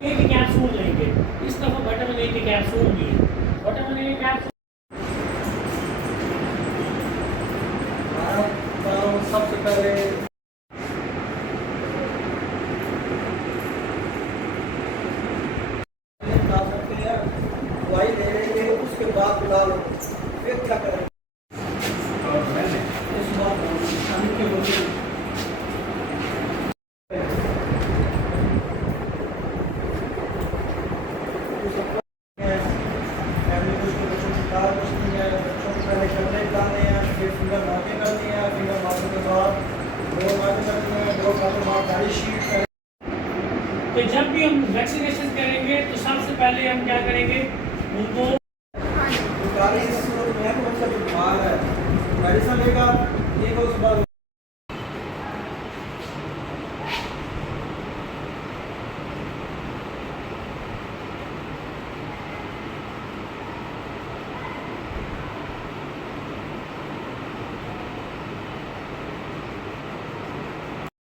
ए की कैप्सूल लेंगे, इस दफ़ा विटामिन ए की कैप्सूल भी है। विटामिन ए कैप्सूल सबसे पहले खा सकते हैं, दवाई ले लेंगे, उसके बाद बुला लो, फिर क्या करेंगे? इस बात बच्चों को पहले कपड़े डालने हैं, फिर फिंगर मार्किंग करनी है, फिंगर मार्किंग के बाद डोर मार्किंग करनी है, डोर मार्किंग के बाद गाड़ी शीट। तो जब भी हम वैक्सीनेशन करेंगे तो सबसे पहले हम क्या करेंगे, उनको